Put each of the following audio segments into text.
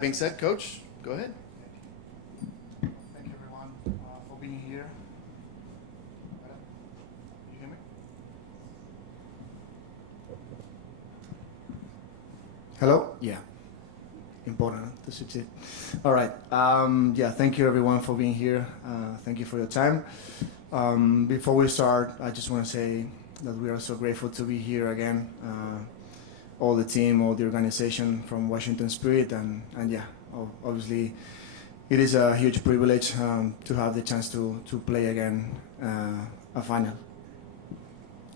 Being said, Coach, go ahead. Thank you, everyone, for being here. You hear me? Hello? Yeah. Important to succeed. All right. Thank you everyone for being here. Thank you for your time. Before we start, I just want to say that we are so grateful to be here again. All the team, all the organization from Washington Spirit, and obviously it is a huge privilege to have the chance to play again a final.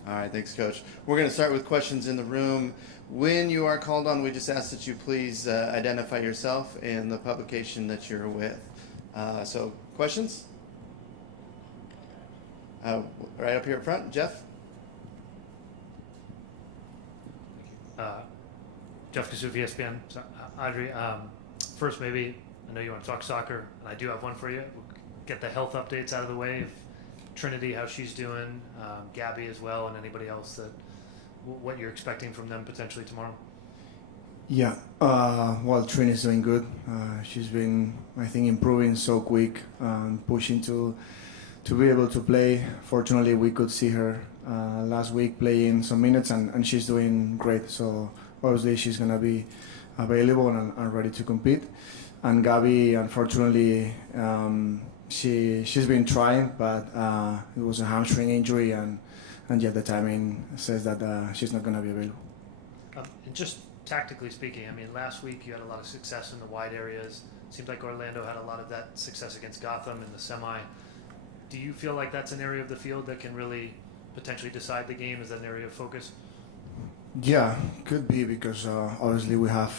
All right, thanks, Coach. We're going to start with questions in the room. When you are called on, we just ask that you please identify yourself and the publication that you're with. So, questions? Right up here up front, Jeff. Jeff Kasufi, ESPN. So, Audrey, first maybe, I know you want to talk soccer, and I do have one for you. We'll get the health updates out of the way. Trinity, how she's doing, Gabby as well, and anybody else that what you're expecting from them potentially tomorrow. Yeah, well, Trini's doing good. She's been, I think, improving so quick, pushing to be able to play. Fortunately, we could see her last week playing some minutes, and she's doing great. So obviously, she's gonna be available and ready to compete. And Gabby, unfortunately, she's been trying, but it was a hamstring injury, and the timing says that she's not gonna be available. And just tactically speaking, I mean, last week you had a lot of success in the wide areas. Seems like Orlando had a lot of that success against Gotham in the semi. Do you feel like that's an area of the field that can really potentially decide the game? Is that an area of focus? Yeah, could be, because obviously we have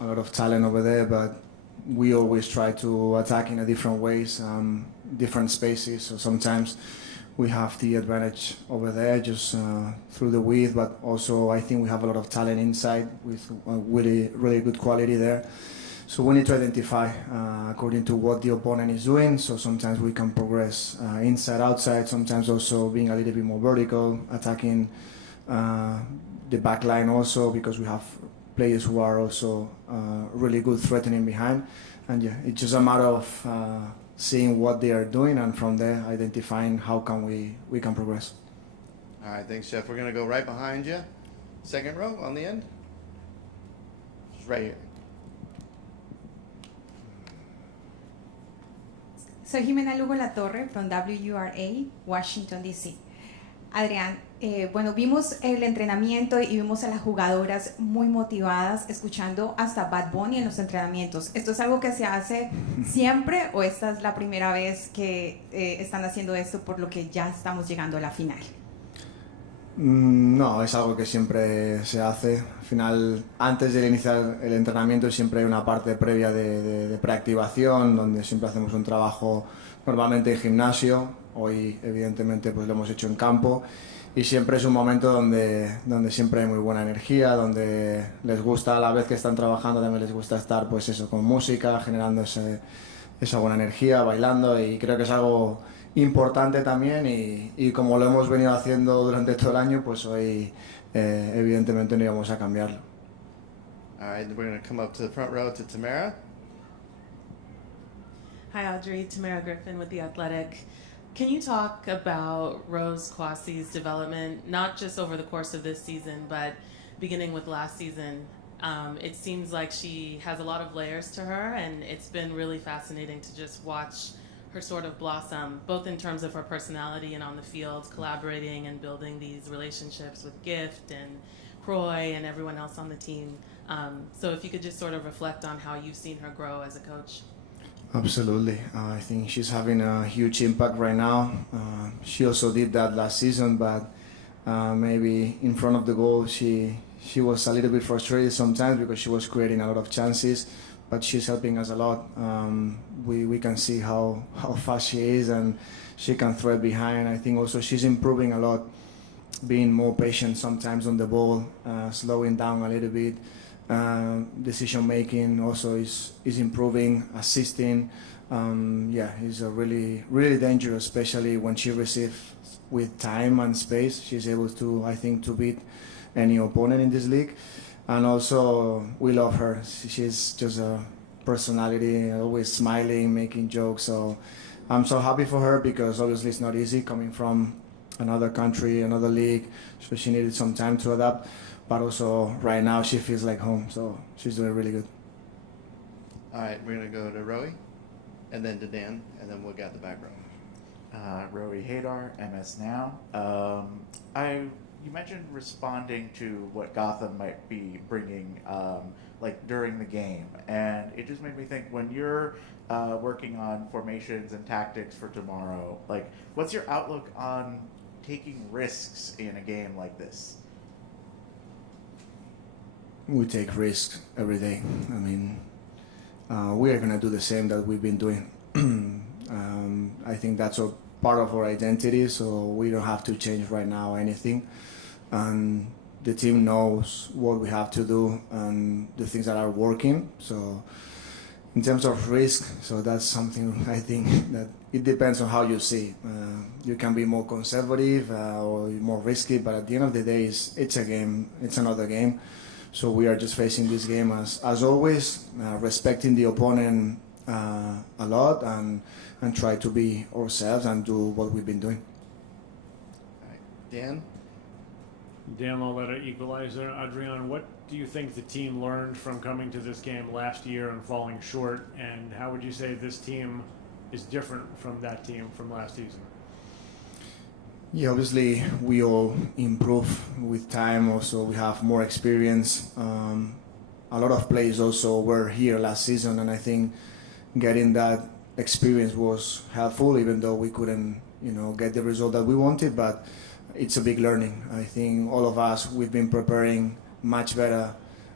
a lot of talent over there, but we always try to attack in a different ways, different spaces. So sometimes we have the advantage over there just through the width, but also I think we have a lot of talent inside with really, really good quality there. So we need to identify according to what the opponent is doing. So sometimes we can progress inside, outside, sometimes also being a little bit more vertical, attacking the back line also, because we have players who are also really good threatening behind. And yeah, it's just a matter of seeing what they are doing, and from there identifying how can we can progress. All right, thanks, Jeff. We're going to go right behind you. Second row on the end. Just right here. Soy Jimena Lugo La Torre from WURA, Washington, D.C. Adrián, bueno, vimos el entrenamiento y vimos a las jugadoras muy motivadas, escuchando hasta Bad Bunny en los entrenamientos. ¿Esto es algo que se hace siempre o esta es la primera vez que están haciendo esto, por lo que ya estamos llegando a la final? No, es algo que siempre se hace. Al final, antes de iniciar el entrenamiento siempre hay una parte previa de preactivación, donde siempre hacemos un trabajo normalmente en gimnasio. Hoy evidentemente pues lo hemos hecho en campo, y siempre es un momento donde siempre hay muy buena energía, donde les gusta, a la vez que están trabajando también les gusta estar pues eso, con música, generando esa buena energía, bailando, y creo que es algo importante también, y como lo hemos venido haciendo durante todo el año, pues hoy evidentemente no íbamos a cambiarlo. All right, we're going to come up to the front row to Tamara. Hi, Audrey. Tamara Griffin with The Athletic. Can you talk about Rose Kwasi's development, not just over the course of this season, but beginning with last season? It seems like she has a lot of layers to her, and it's been really fascinating to just watch her sort of blossom, both in terms of her personality and on the field, collaborating and building these relationships with Gift and Croy and everyone else on the team. So if you could just sort of reflect on how you've seen her grow as a coach. Absolutely. I think she's having a huge impact right now. She also did that last season, but maybe in front of the goal she was a little bit frustrated sometimes because she was creating a lot of chances, but she's helping us a lot. We can see how fast she is, and she can thread behind. I think also she's improving a lot, being more patient sometimes on the ball, slowing down a little bit. Decision making also is improving, assisting. He's a really, really dangerous, especially when she receives with time and space. She's able to, I think, to beat any opponent in this league. And also, we love her. She's just a personality, always smiling, making jokes. So I'm so happy for her because obviously it's not easy coming from another country, another league. So she needed some time to adapt. But also right now she feels like home. So she's doing really good. All right, we're going to go to Rowie, and then to Dan, and then we'll get the back row. Rowie Hadar, MS Now. You mentioned responding to what Gotham might be bringing, like during the game, and it just made me think when you're working on formations and tactics for tomorrow. Like, what's your outlook on taking risks in a game like this? We take risks every day. I mean, we are gonna do the same that we've been doing. I think that's a part of our identity, so we don't have to change right now anything. And the team knows what we have to do and the things that are working. So in terms of risk, so that's something I think that it depends on how you see. You can be more conservative or more risky, but at the end of the day, it's a game. It's another game. So we are just facing this game as always, respecting the opponent a lot and try to be ourselves and do what we've been doing. All right, Dan? Dan Lauletta, Equalizer. Adrian, what do you think the team learned from coming to this game last year and falling short? And how would you say this team is different from that team from last season? Yeah, obviously we all improve with time. Also, we have more experience. A lot of players also were here last season, and I think getting that experience was helpful, even though we couldn't, get the result that we wanted. But it's a big learning. I think all of us, we've been preparing much better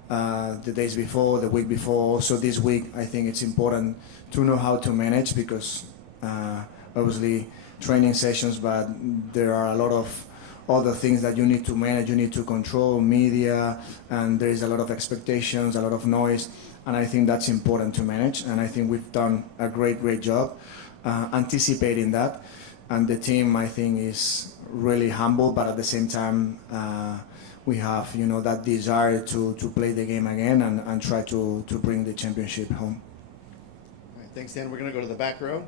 the days before, the week before. Also this week, I think it's important to know how to manage because obviously training sessions, but there are a lot of other things that you need to manage, you need to control, media, and there is a lot of expectations, a lot of noise, and I think that's important to manage, and I think we've done a great job anticipating that, and the team, I think, is really humble, but at the same time, we have, that desire to play the game again and try to bring the championship home. All right, thanks, Dan. We're going to go to the back row.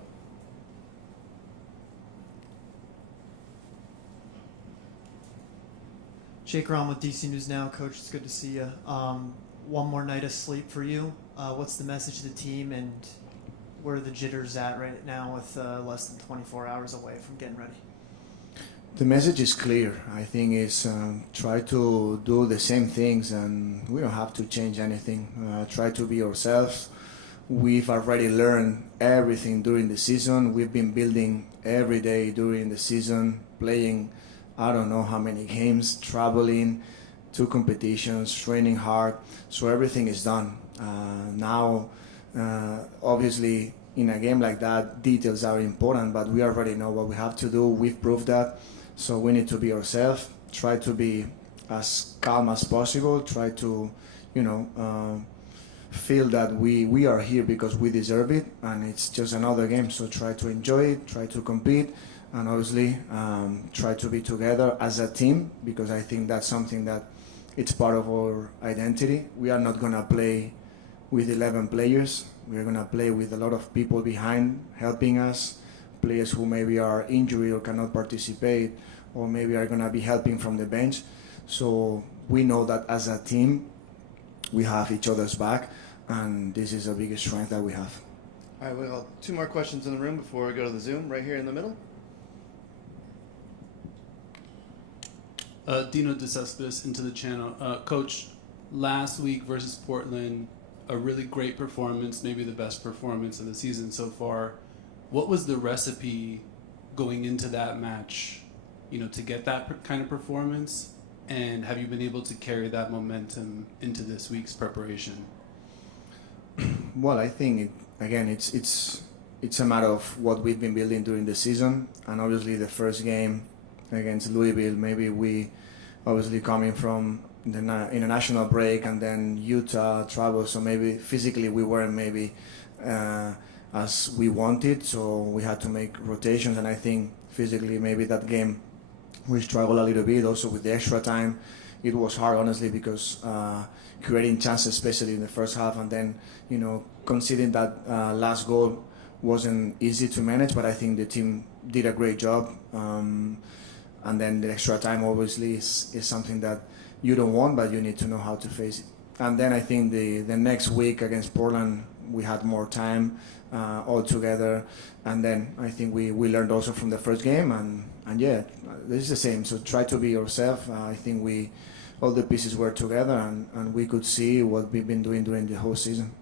Jake Rom with DC News Now. Coach, it's good to see you. One more night of sleep for you. What's the message to the team, and where are the jitters at right now with less than 24 hours away from getting ready? The message is clear. I think it's try to do the same things, and we don't have to change anything. Try to be ourselves. We've already learned everything during the season. We've been building every day during the season, playing I don't know how many games, traveling to competitions, training hard. So everything is done. Now, obviously, in a game like that, details are important, but we already know what we have to do. We've proved that. So we need to be ourselves, try to be as calm as possible, try to, feel that we are here because we deserve it, and it's just another game. So try to enjoy it, try to compete, and obviously try to be together as a team, because I think that's something that it's part of our identity. We are not going to play with 11 players. We are going to play with a lot of people behind helping us, players who maybe are injured or cannot participate, or maybe are going to be helping from the bench. So we know that as a team, we have each other's back, and this is the biggest strength that we have. All right, we have 2 more questions in the room before we go to the Zoom, right here in the middle. Dino DeCespedes into the channel. Coach, last week versus Portland, a really great performance, maybe the best performance of the season so far. What was the recipe going into that match, to get that kind of performance? And have you been able to carry that momentum into this week's preparation? Well, I think, it's a matter of what we've been building during the season. And obviously the first game against Louisville, maybe we obviously coming from the international break and then Utah travel, so maybe physically we weren't maybe as we wanted, so we had to make rotations, and I think physically maybe that game we struggled a little bit also with the extra time. it was hard, honestly, because creating chances, especially in the first half, and then conceding that last goal wasn't easy to manage. But I think the team did a great job. And then the extra time obviously is something that you don't want, but you need to know how to face it. And then I think the next week against Portland, we had more time all together. And then I think we learned also from the first game. And yeah, this is the same. So try to be yourself. I think all the pieces were together, and we could see what we've been doing during the whole season.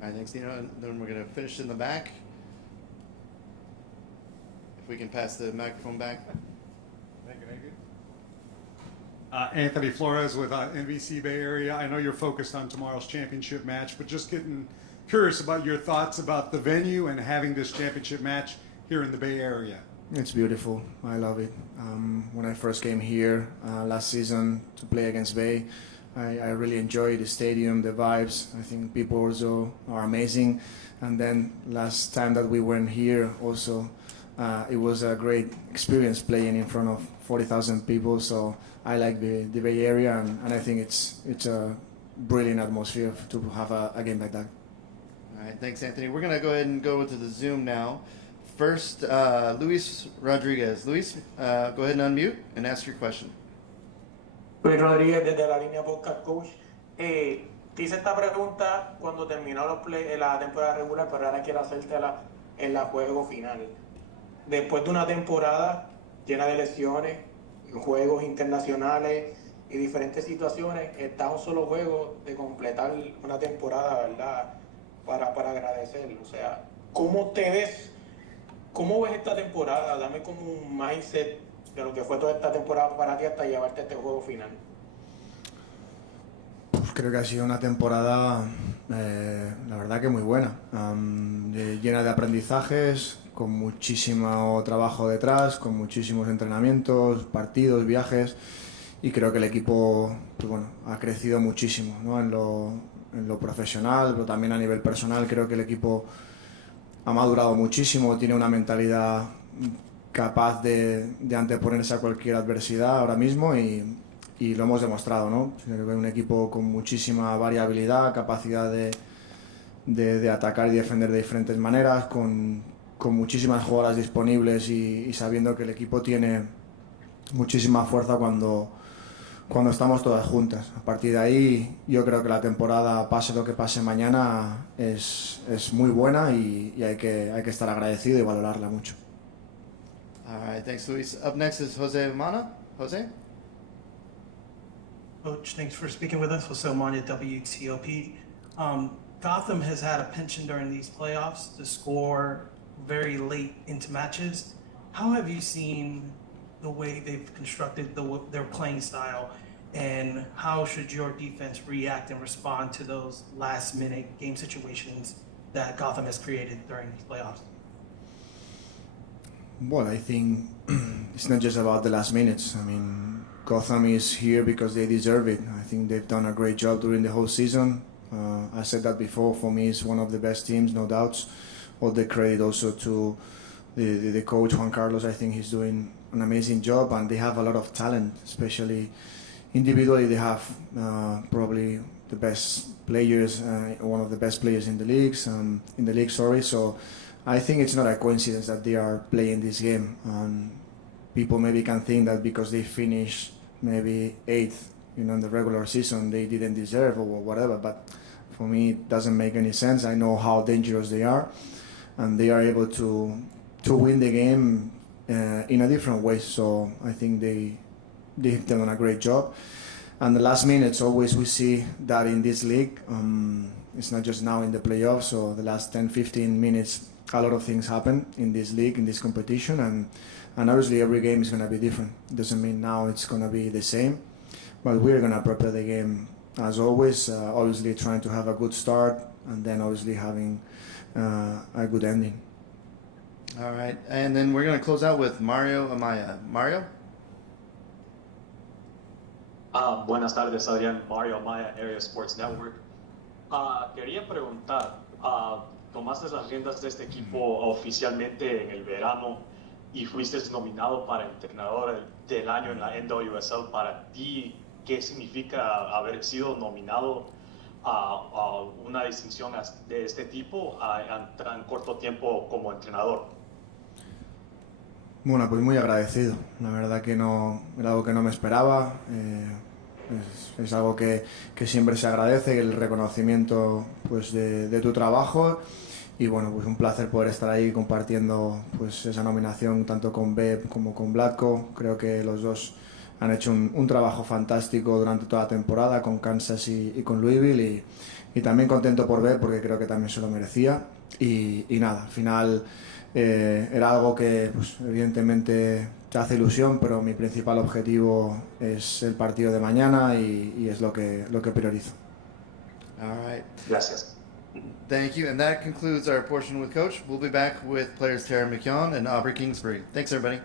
All right, thanks, Dino. And then we're going to finish in the back. If we can pass the microphone back. Thank you. Anthony Flores with NBC Bay Area. I know you're focused on tomorrow's championship match, but just getting curious about your thoughts about the venue and having this championship match here in the Bay Area. It's beautiful. I love it. When I first came here last season to play against Bay, I really enjoyed the stadium, the vibes. I think people also are amazing. And then last time that we went here also, it was a great experience playing in front of 40,000 people. So I like the Bay Area, and I think it's a brilliant atmosphere to have a game like that. All right, thanks, Anthony. We're going to go ahead and go to the Zoom now. First, Luis Rodriguez. Luis, go ahead and unmute and ask your question. Luis Rodríguez desde la línea Podcast Coach. Te hice esta pregunta cuando terminó la temporada regular, pero ahora quiero hacértela en la juego final. Después de una temporada llena de lesiones, juegos internacionales y diferentes situaciones, está un solo juego de completar una temporada, ¿verdad? Para agradecer. O sea, ¿cómo te ves? ¿Cómo ves esta temporada? Dame como un mindset de lo que fue toda esta temporada para ti hasta llevarte a este juego final. Creo que ha sido una temporada, la verdad que muy buena, llena de aprendizajes, con muchísimo trabajo detrás, con muchísimos entrenamientos, partidos, viajes, y creo que el equipo ha crecido muchísimo, ¿no? en lo profesional, pero también a nivel personal. Creo que el equipo ha madurado muchísimo, tiene una mentalidad capaz de anteponerse a cualquier adversidad ahora mismo, y lo hemos demostrado, ¿no? Creo que es un equipo con muchísima variabilidad, capacidad de atacar y defender de diferentes maneras, con muchísimas jugadoras disponibles y sabiendo que el equipo tiene muchísima fuerza cuando estamos todas juntas. A partir de ahí, yo creo que la temporada, pase lo que pase mañana, es muy buena y hay que estar agradecido y valorarla mucho. All right, thanks, Luis. Up next is Jose Mana. Jose? Coach, thanks for speaking with us. Jose Mana, WTOP. Gotham has had a penchant during these playoffs to score very late into matches. How have you seen the way they've constructed their playing style, and how should your defense react and respond to those last-minute game situations that Gotham has created during these playoffs? Well, I think it's not just about the last minutes. I mean, Gotham is here because they deserve it. I think they've done a great job during the whole season. I said that before. For me, it's one of the best teams, no doubts. All the credit also to the coach, Juan Carlos. I think he's doing an amazing job, and they have a lot of talent, especially individually. They have probably the best players, one of the best players in the league. So I think it's not a coincidence that they are playing this game. And people maybe can think that because they finished maybe 8th, in the regular season, they didn't deserve or whatever. But for me, it doesn't make any sense. I know how dangerous they are, and they are able to win the game in a different way. So I think they've done a great job. And the last minutes, always we see that in this league. It's not just now in the playoffs. So the last 10-15 minutes, a lot of things happen in this league, in this competition, and obviously every game is going to be different. It doesn't mean now it's going to be the same, but we're going to prepare the game as always, obviously trying to have a good start and then obviously having a good ending. All right, and then we're going to close out with Mario Amaya. Mario? Buenas tardes, Adrián. Mario Amaya, Area Sports Network. Quería preguntar, tomaste las riendas de este equipo oficialmente en el verano. y fuiste nominado para entrenador del año en la NWSL. Para ti, ¿qué significa haber sido nominado a una distinción de este tipo en tan corto tiempo como entrenador? Bueno, pues muy agradecido. La verdad que no era algo que no me esperaba. Es algo que siempre se agradece, el reconocimiento pues de tu trabajo. Y bueno, pues un placer poder estar ahí compartiendo pues esa nominación tanto con Beb como con Vlatko. Creo que los dos han hecho un trabajo fantástico durante toda la temporada con Kansas y con Louisville. Y también contento por Beb porque creo que también se lo merecía. Y nada, al final era algo que pues, evidentemente te hace ilusión, pero mi principal objetivo es el partido de mañana y es lo que priorizo. All right. Gracias. Thank you. And that concludes our portion with Coach. We'll be back with players Tara McKeown and Aubrey Kingsbury. Thanks, everybody.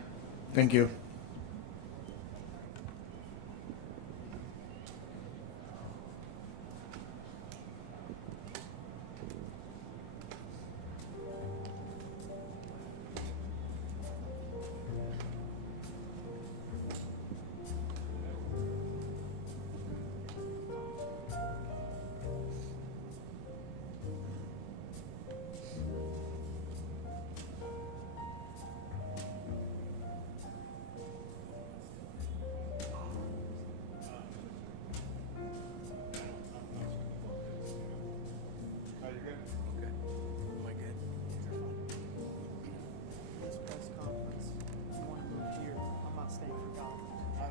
Thank you.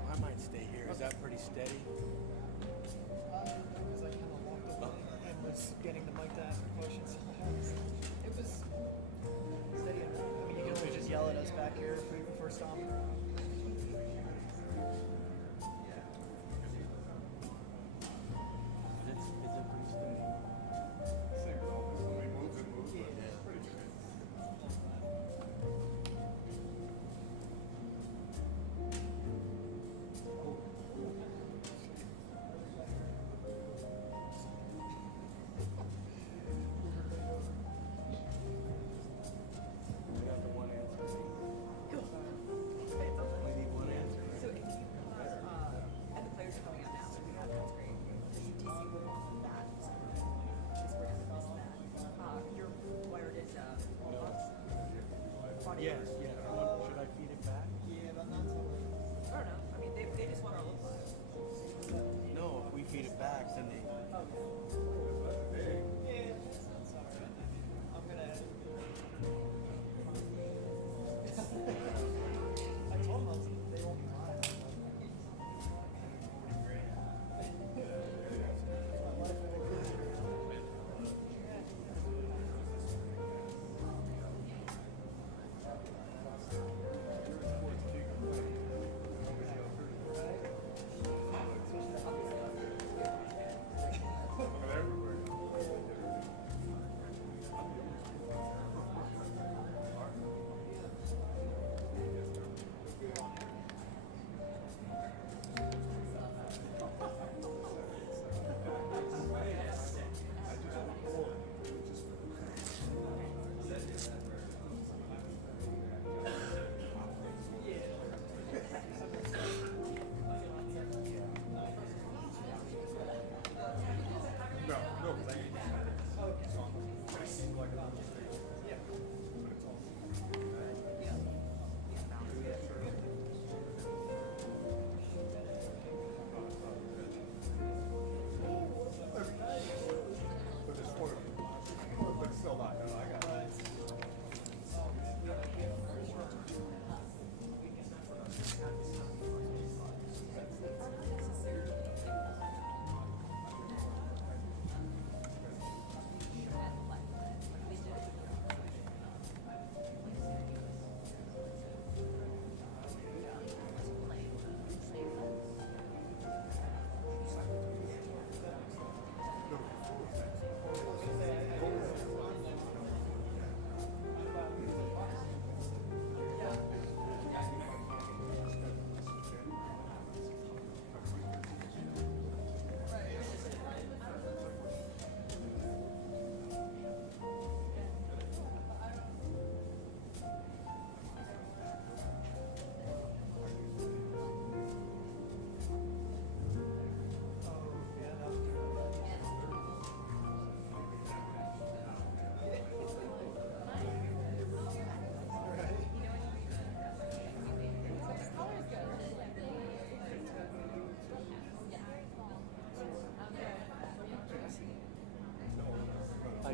I might stay here. Is that pretty steady? Because I kind of walked away and was getting the mic to ask questions. It was steady. I mean, you can always just yell at us back here if we first stop.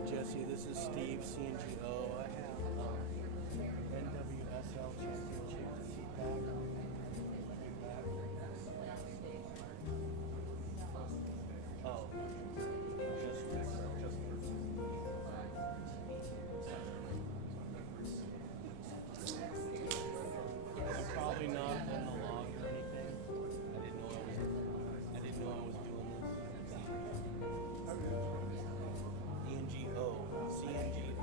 Jesse. This is Steve, CNGO. I have NWSL Championship feedback. Oh, I'm probably not in the log or anything. I didn't know I was doing this. CNGO.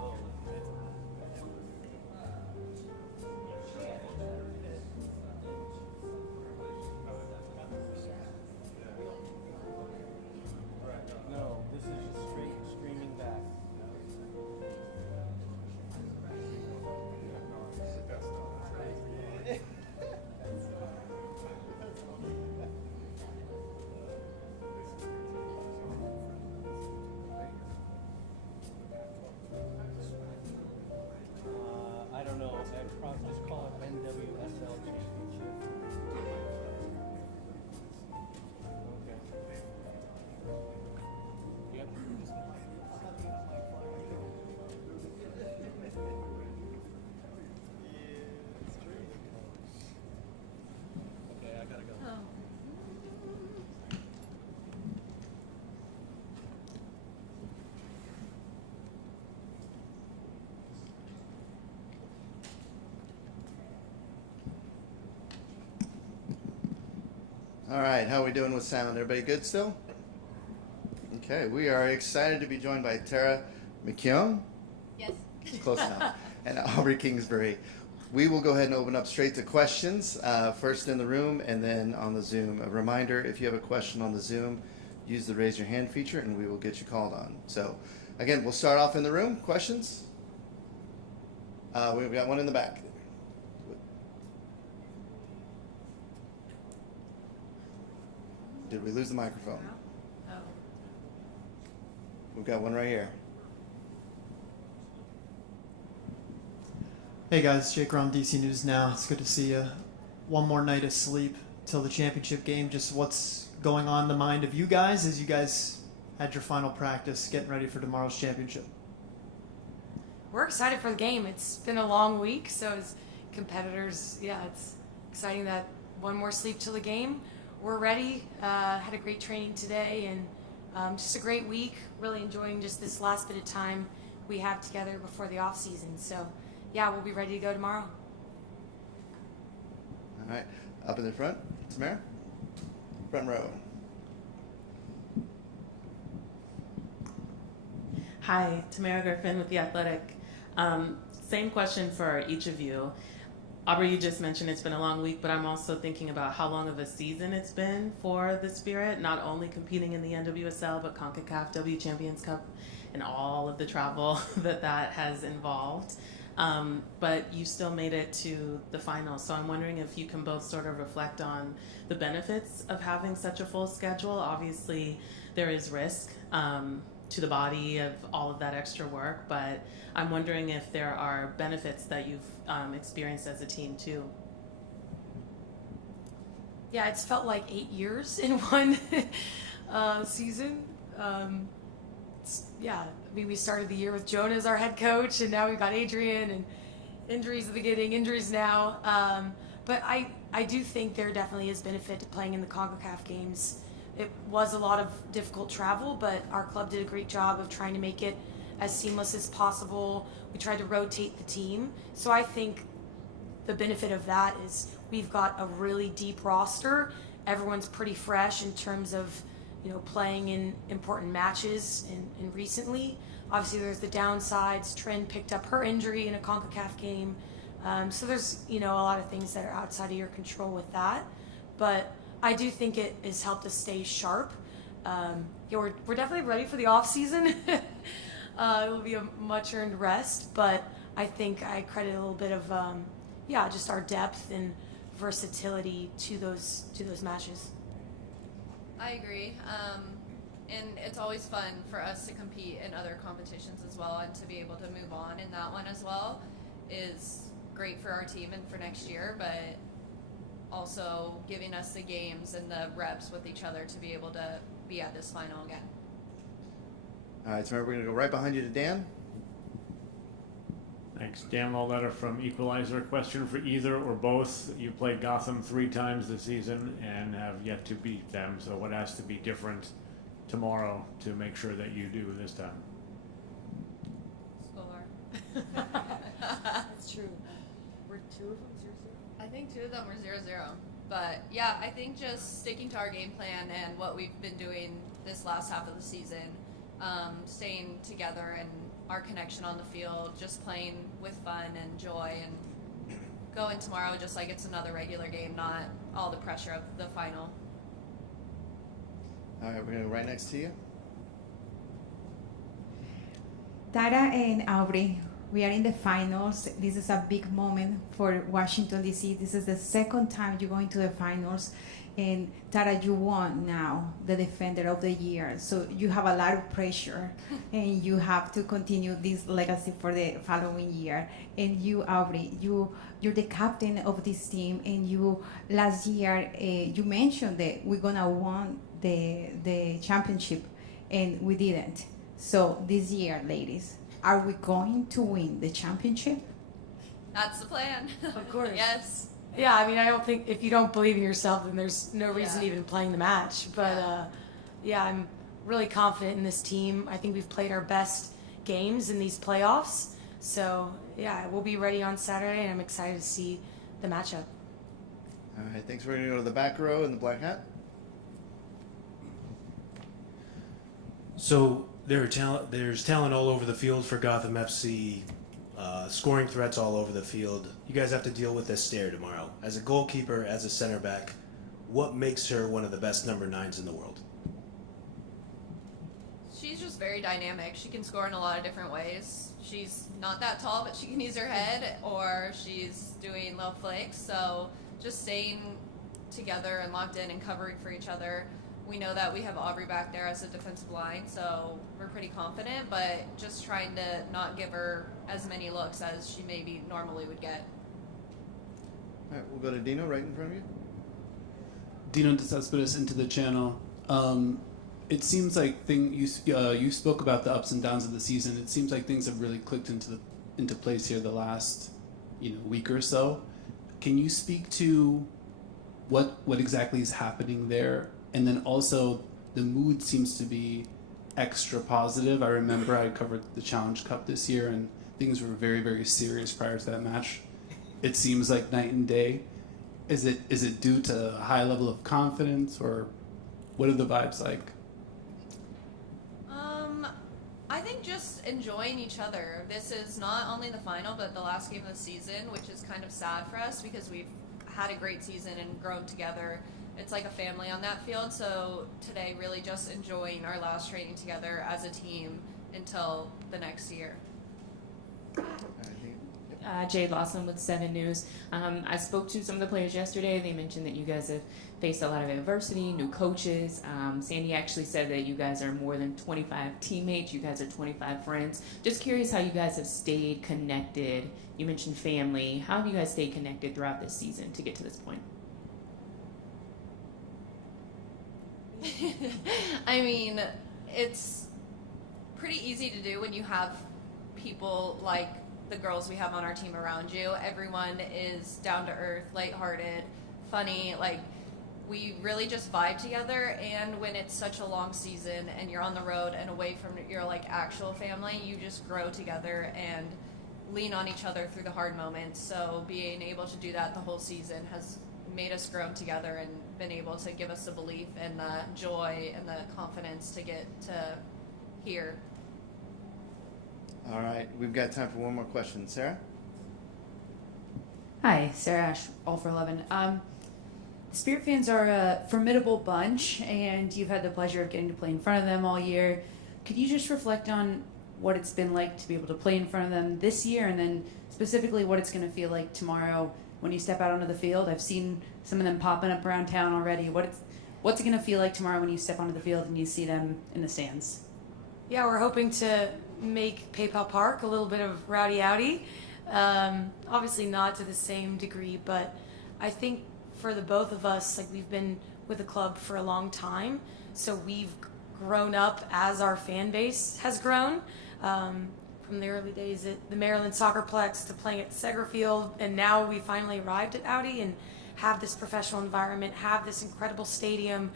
No, this is just straight streaming back. I don't know. I'd probably just call it NWSL Championship. Okay. Yep. Okay, I gotta go. All right, how are we doing with sound? Everybody good still? Okay, we are excited to be joined by Tara McKeown. Yes. Close enough. And Aubrey Kingsbury. We will go ahead and open up straight to questions, first in the room and then on the Zoom. A reminder, if you have a question on the Zoom, use the raise your hand feature and we will get you called on. So again, we'll start off in the room. Questions? We've got one in the back. Did we lose the microphone? Oh. We've got one right here. Hey guys, Jake Rom, DC News Now. It's good to see you. One more night of sleep till the championship game. Just what's going on in the mind of you guys as you guys had your final practice, getting ready for tomorrow's championship? We're excited for the game. It's been a long week, so as competitors, yeah, it's exciting that one more sleep till the game. We're ready. Had a great training today and just a great week. Really enjoying just this last bit of time we have together before the off season. So yeah, we'll be ready to go tomorrow. All right, up in the front, Tamara, front row. Hi, Tamara Griffin with The Athletic. Same question for each of you. Aubrey, you just mentioned it's been a long week, but I'm also thinking about how long of a season it's been for the Spirit, not only competing in the NWSL, but CONCACAF W Champions Cup and all of the travel that has involved. But you still made it to the final. So I'm wondering if you can both sort of reflect on the benefits of having such a full schedule. Obviously, there is risk to the body of all of that extra work, but I'm wondering if there are benefits that you've experienced as a team too. Yeah, it's felt like 8 years in one season. Yeah, I mean, we started the year with Jonah as our head coach, and now we've got Adrian, and injuries at the beginning, injuries now. But I do think there definitely is benefit to playing in the CONCACAF games. It was a lot of difficult travel, but our club did a great job of trying to make it as seamless as possible. We tried to rotate the team. So I think the benefit of that is we've got a really deep roster. Everyone's pretty fresh in terms of, you know, playing in important matches and recently. Obviously there's the downsides. Trin picked up her injury in a CONCACAF game. So there's, you know, a lot of things that are outside of your control with that. But I do think it has helped us stay sharp. Yeah, we're definitely ready for the off season. It will be a much earned rest, but I think I credit a little bit of just our depth and versatility to those matches. I agree. And it's always fun for us to compete in other competitions as well, and to be able to move on in that one as well is great for our team and for next year, but also giving us the games and the reps with each other to be able to be at this final again. All right, so remember, we're going to go right behind you to Dan. Thanks. Dan Lauletta from Equalizer. Question for either or both. You played Gotham 3 times this season and have yet to beat them. So what has to be different tomorrow to make sure that you do this time? Score. That's true. Were 2 of them 0-0? I think 2 of them were 0-0. But yeah, I think just sticking to our game plan and what we've been doing this last half of the season, staying together and our connection on the field, just playing with fun and joy, and going tomorrow just like it's another regular game, not all the pressure of the final. All right, we're going to go right next to you. Tara and Aubrey, we are in the finals. This is a big moment for Washington, D.C. This is the second time you're going to the finals. And Tara, you won now the Defender of the Year. So you have a lot of pressure and you have to continue this legacy for the following year. And you, Aubrey, you're the captain of this team. And you, last year, you mentioned that we're going to win the championship, and we didn't. So this year, ladies, are we going to win the championship? That's the plan. Of course. Yes. Yeah, I mean, I don't think if you don't believe in yourself, then there's no reason even playing the match. But yeah, I'm really confident in this team. I think we've played our best games in these playoffs. So yeah, we'll be ready on Saturday, and I'm excited to see the matchup. All right, thanks. We're going to go to the back row in the black hat. So there's talent all over the field for Gotham FC. Scoring threats all over the field. You guys have to deal with this stare tomorrow. As a goalkeeper, as a center back, what makes her one of the best number 9s in the world? She's just very dynamic. She can score in a lot of different ways. She's not that tall, but she can use her head, or she's doing low flicks. So just staying together and locked in and covering for each other. We know that we have Aubrey back there as a defensive line, so we're pretty confident, but just trying to not give her as many looks as she maybe normally would get. All right, we'll go to Dino right in front of you. Dino Desesperas into the channel. It seems like you spoke about the ups and downs of the season. It seems like things have really clicked into place here the last week or so. Can you speak to what exactly is happening there? And then also, the mood seems to be extra positive. I remember I covered the Challenge Cup this year, and things were very, very serious prior to that match. It seems like night and day. Is it due to a high level of confidence, or what are the vibes like? I think just enjoying each other. This is not only the final, but the last game of the season, which is kind of sad for us because we've had a great season and grown together. It's like a family on that field, so today really just enjoying our last training together as a team until the next year. Jade Lawson with 7 News. I spoke to some of the players yesterday. They mentioned that you guys have faced a lot of adversity, new coaches. Sandy actually said that you guys are more than 25 teammates. You guys are 25 friends. Just curious how you guys have stayed connected. You mentioned family. How have you guys stayed connected throughout this season to get to this point? I mean, it's pretty easy to do when you have people like the girls we have on our team around you. Everyone is down to earth, lighthearted, funny. Like, we really just vibe together. And when it's such a long season and you're on the road and away from your actual family, you just grow together and lean on each other through the hard moments. So being able to do that the whole season has made us grow together and been able to give us the belief and the joy and the confidence to get to here. All right, we've got time for one more question. Sarah? Hi, Sarah Ash, All for 11. Spirit fans are a formidable bunch, and you've had the pleasure of getting to play in front of them all year. Could you just reflect on what it's been like to be able to play in front of them this year, and then specifically what it's going to feel like tomorrow when you step out onto the field? I've seen some of them popping up around town already. What's it going to feel like tomorrow when you step onto the field and you see them in the stands? Yeah, we're hoping to make PayPal Park a little bit of rowdy-outy. Obviously not to the same degree, but I think for the both of us, we've been with the club for a long time, so we've grown up as our fan base has grown. From the early days at the Maryland Soccerplex to playing at Seger Field, and now we finally arrived at Audi and have this professional environment, have this incredible stadium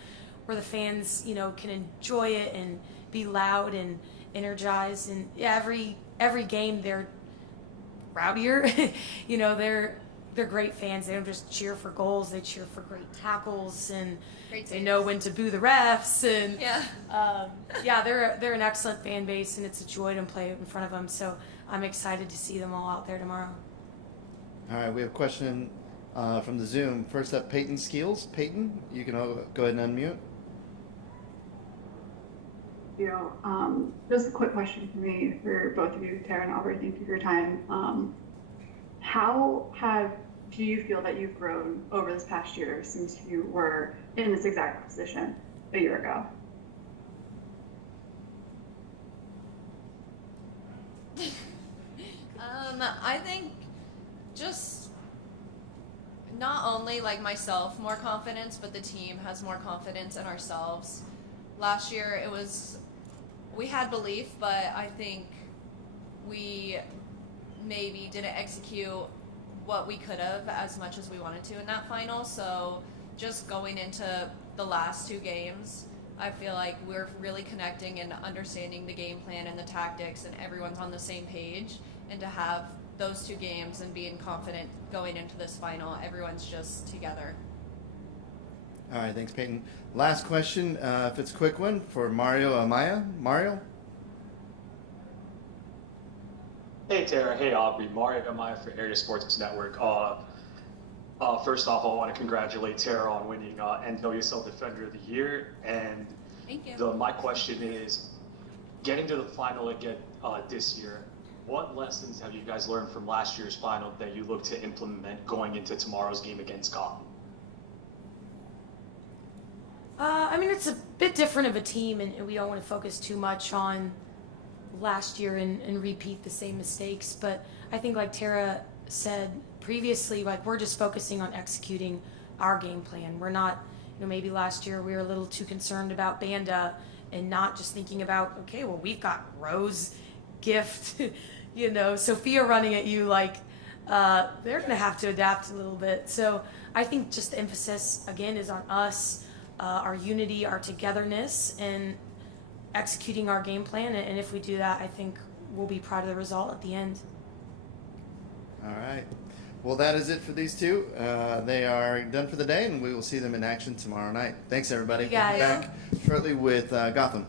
where the fans, you know, can enjoy it and be loud and energized. And every game they're rowdier. You know, they're great fans. They don't just cheer for goals; they cheer for great tackles, and they know when to boo the refs. And they're an excellent fan base, and it's a joy to play in front of them. So I'm excited to see them all out there tomorrow. All right, we have a question from the Zoom. First up, Peyton Skeels. Peyton, you can go ahead and unmute. Just a quick question for me, for both of you, Tara and Albert. Thank you for your time. Do you feel that you've grown over this past year since you were in this exact position a year ago? I think just not only like myself more confidence, but the team has more confidence in ourselves. Last year we had belief, but I think we maybe didn't execute what we could have as much as we wanted to in that final. So just going into the last two games, I feel like we're really connecting and understanding the game plan and the tactics, and everyone's on the same page. And to have those two games and being confident going into this final, everyone's just together. All right, thanks, Peyton. Last question, if it's a quick one, for Mario Amaya. Mario? Hey Tara, hey Aubrey, Mario Amaya for Area Sports Network. First off, I want to congratulate Tara on winning NWSL Defender of the Year. And thank you. My question is, getting to the final again this year, what lessons have you guys learned from last year's final that you look to implement going into tomorrow's game against Gotham? I mean, it's a bit different of a team, and we don't want to focus too much on last year and repeat the same mistakes. But I think, like Tara said previously, like, we're just focusing on executing our game plan. We're not, maybe last year we were a little too concerned about Banda and not just thinking about, okay, well, we've got Rose, Gift, Sophia running at you, like, they're going to have to adapt a little bit. So I think just the emphasis, again, is on us, our unity, our togetherness, and executing our game plan. And if we do that, I think we'll be proud of the result at the end. All right. Well, that is it for these two. They are done for the day, and we will see them in action tomorrow night. Thanks, everybody. Thank you, guys. Back shortly with Gotham.